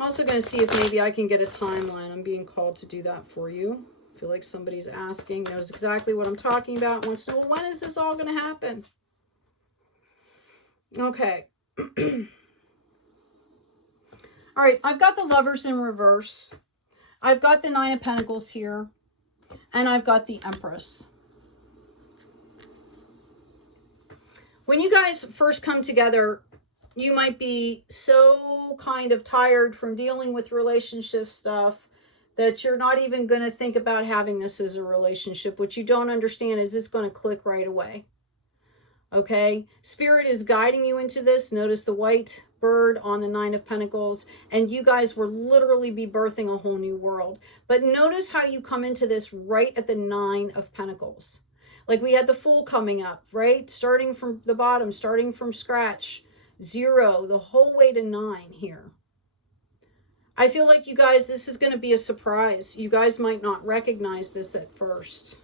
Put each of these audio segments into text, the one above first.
I'm also going to see if maybe I can get a timeline. I'm being called to do that for you. I feel like somebody's asking, knows exactly what I'm talking about, wants to know, well, when is this all going to happen? Okay. All right, I've got the Lovers in reverse. I've got the Nine of Pentacles here. And I've got the Empress. When you guys first come together, you might be so kind of tired from dealing with relationship stuff that you're not even going to think about having this as a relationship. What you don't understand is it's going to click right away. Okay? Spirit is guiding you into this. Notice the white bird on the Nine of Pentacles. And you guys will literally be birthing a whole new world. But notice how you come into this right at the Nine of Pentacles. Like we had the Fool coming up, right? Starting from the bottom, starting from scratch. 0, the whole way to 9 here. I feel like you guys, this is going to be a surprise. You guys might not recognize this at first.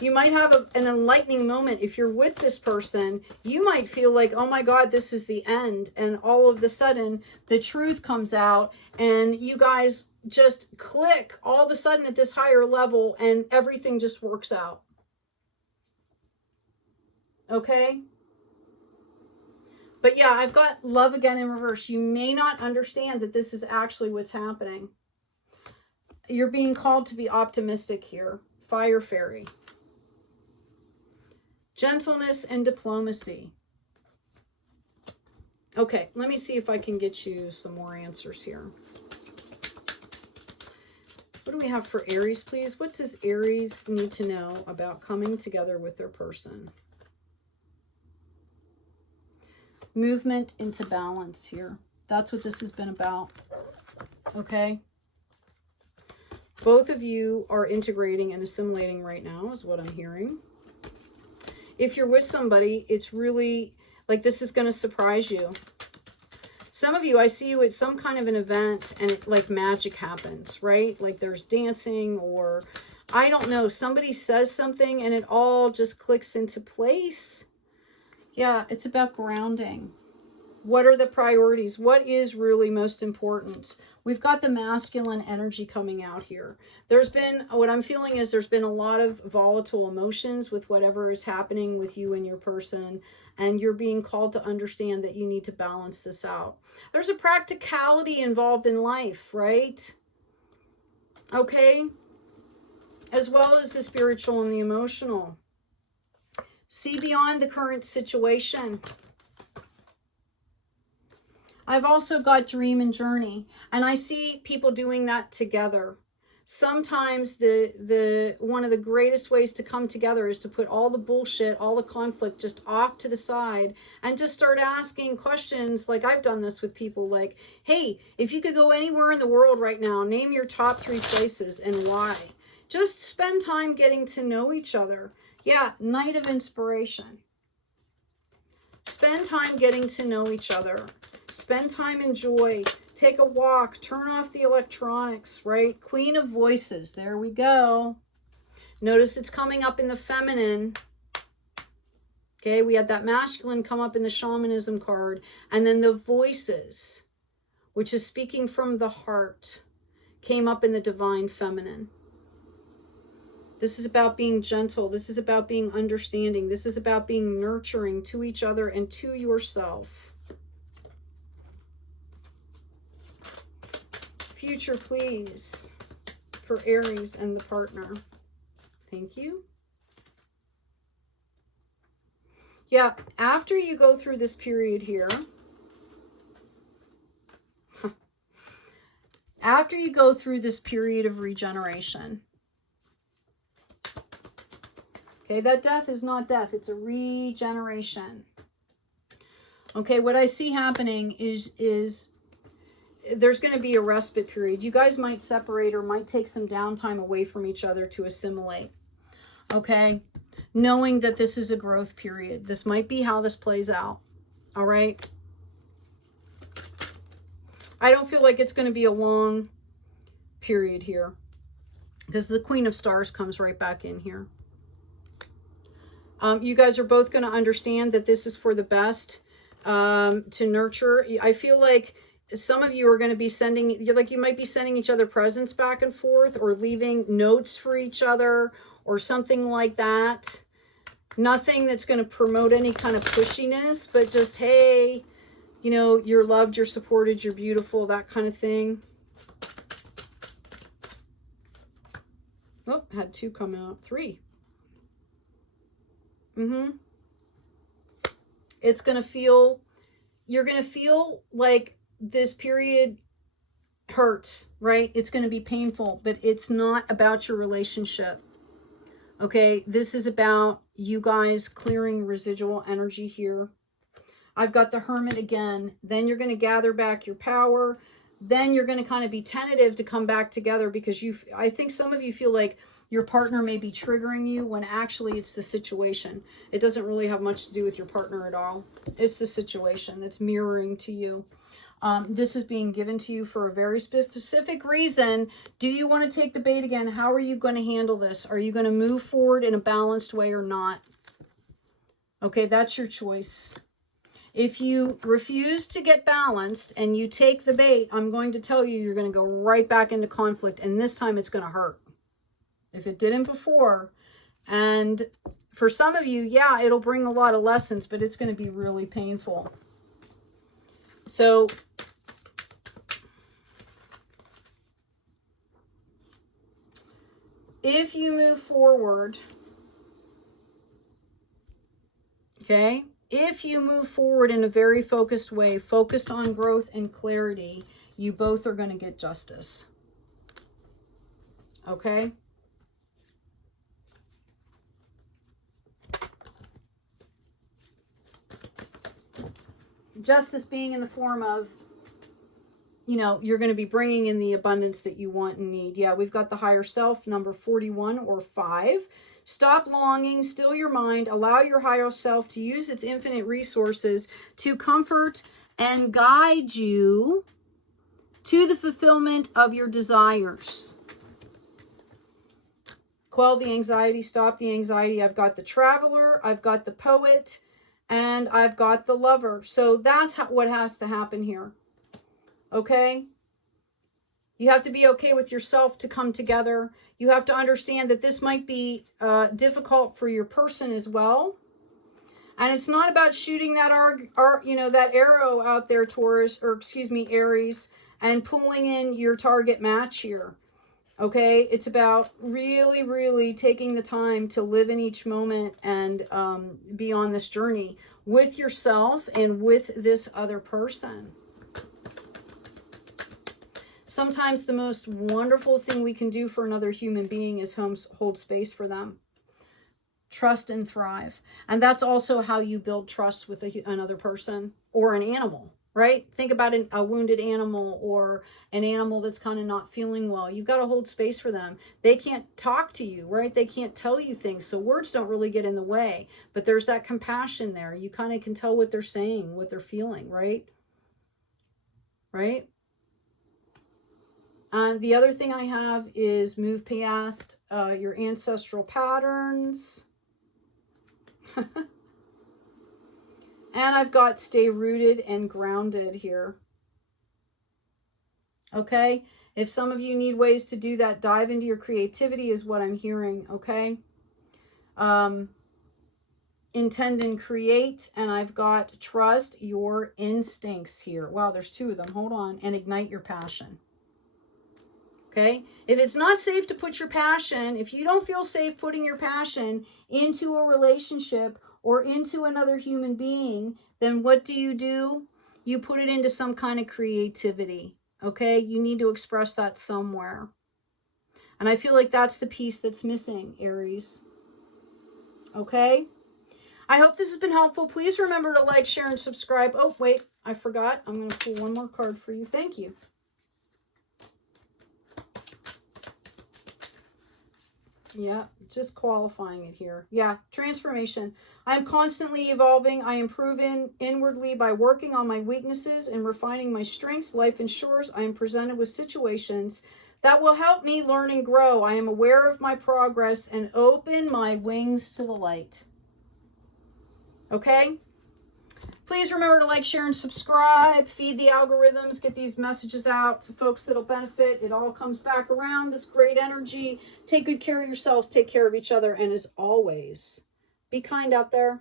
You might have an enlightening moment. If you're with this person, you might feel like, oh my God, this is the end. And all of a sudden, the truth comes out and you guys just click all of a sudden at this higher level and everything just works out. Okay? But yeah, I've got love again in reverse. You may not understand that this is actually what's happening. You're being called to be optimistic here. Fire Fairy. Gentleness and diplomacy. Okay, let me see if I can get you some more answers here. What do we have for Aries, please? What does Aries need to know about coming together with their person? Movement into balance here. That's what this has been about. Okay? Both of you are integrating and assimilating right now is what I'm hearing. If you're with somebody, it's really like this is going to surprise you. Some of you, I see you at some kind of an event and it, like magic happens, right? Like there's dancing or I don't know. Somebody says something and it all just clicks into place. Yeah, it's about grounding. What are the priorities? What is really most important? We've got the masculine energy coming out here. There's been, what I'm feeling is there's been a lot of volatile emotions with whatever is happening with you and your person. And you're being called to understand that you need to balance this out. There's a practicality involved in life, right? Okay? As well as the spiritual and the emotional. See beyond the current situation. I've also got dream and journey, and I see people doing that together. Sometimes one of the greatest ways to come together is to put all the bullshit, all the conflict just off to the side and just start asking questions. Like I've done this with people like, hey, if you could go anywhere in the world right now, name your top 3 places and why. Just spend time getting to know each other. Yeah, night of inspiration. Spend time getting to know each other. Spend time in joy. Take a walk. Turn off the electronics, right? Queen of Voices. There we go. Notice it's coming up in the feminine. Okay, we had that masculine come up in the shamanism card. And then the voices, which is speaking from the heart, came up in the divine feminine. This is about being gentle. This is about being understanding. This is about being nurturing to each other and to yourself. Future, please, for Aries and the partner. Thank you. Yeah, after you go through this period here, after you go through this period of regeneration, okay, that death is not death. It's a regeneration. Okay, what I see happening is there's going to be a respite period. You guys might separate or might take some downtime away from each other to assimilate. Okay, knowing that this is a growth period. This might be how this plays out. All right. I don't feel like it's going to be a long period here because the Queen of Stars comes right back in here. You guys are both going to understand that this is for the best, to nurture. I feel like some of you are going to be sending, you might be sending each other presents back and forth, or leaving notes for each other or something like that. Nothing that's going to promote any kind of pushiness, but just, hey, you know, you're loved, you're supported, you're beautiful, that kind of thing. Oh, had 2 come out. 3. It's going to feel, you're going to feel like this period hurts, right? It's going to be painful, but it's not about your relationship. Okay, this is about you guys clearing residual energy here. I've got the Hermit again. Then you're going to gather back your power. Then you're going to kind of be tentative to come back together, because I think some of you feel like your partner may be triggering you, when actually it's the situation. It doesn't really have much to do with your partner at all. It's the situation that's mirroring to you. This is being given to you for a very specific reason. Do you want to take the bait again? How are you going to handle this? Are you going to move forward in a balanced way or not? Okay, that's your choice. If you refuse to get balanced and you take the bait, I'm going to tell you, you're going to go right back into conflict. And this time it's going to hurt. If it didn't before. And for some of you, yeah, it'll bring a lot of lessons, but it's going to be really painful. So if you move forward, okay, if you move forward in a very focused way, focused on growth and clarity, you both are going to get justice. Okay? Justice being in the form of, you know, you're going to be bringing in the abundance that you want and need. Yeah, we've got the higher self, number 41 or 5. Stop longing, still your mind, allow your higher self to use its infinite resources to comfort and guide you to the fulfillment of your desires. Quell the anxiety, stop the anxiety. I've got the Traveler, I've got the Poet, and I've got the Lover. So that's what has to happen here. Okay? You have to be okay with yourself to come together. You have to understand that this might be difficult for your person as well. And it's not about shooting that that arrow out there, Taurus, or excuse me, Aries, and pulling in your target match here. Okay? It's about really, really taking the time to live in each moment and be on this journey with yourself and with this other person. Sometimes the most wonderful thing we can do for another human being is hold space for them. Trust and thrive. And that's also how you build trust with another person or an animal, right? Think about a wounded animal or an animal that's kind of not feeling well. You've got to hold space for them. They can't talk to you, right? They can't tell you things. So words don't really get in the way. But there's that compassion there. You kind of can tell what they're saying, what they're feeling, right? Right? The other thing I have is move past your ancestral patterns. And I've got stay rooted and grounded here. Okay? If some of you need ways to do that, dive into your creativity is what I'm hearing. Okay? Intend and create. And I've got trust your instincts here. Wow, there's 2 of them. Hold on. And ignite your passion. Okay, if it's not safe to put your passion, if you don't feel safe putting your passion into a relationship or into another human being, then what do? You put it into some kind of creativity. Okay, you need to express that somewhere. And I feel like that's the piece that's missing, Aries. Okay, I hope this has been helpful. Please remember to like, share, and subscribe. Oh, wait, I forgot. I'm going to pull one more card for you. Thank you. Yeah, just qualifying it here. Yeah, transformation. I am constantly evolving. I am proven inwardly by working on my weaknesses and refining my strengths. Life ensures I am presented with situations that will help me learn and grow. I am aware of my progress and open my wings to the light. Okay? Please remember to like, share, and subscribe. Feed the algorithms. Get these messages out to folks that'll benefit. It all comes back around. This great energy. Take good care of yourselves. Take care of each other. And as always, be kind out there.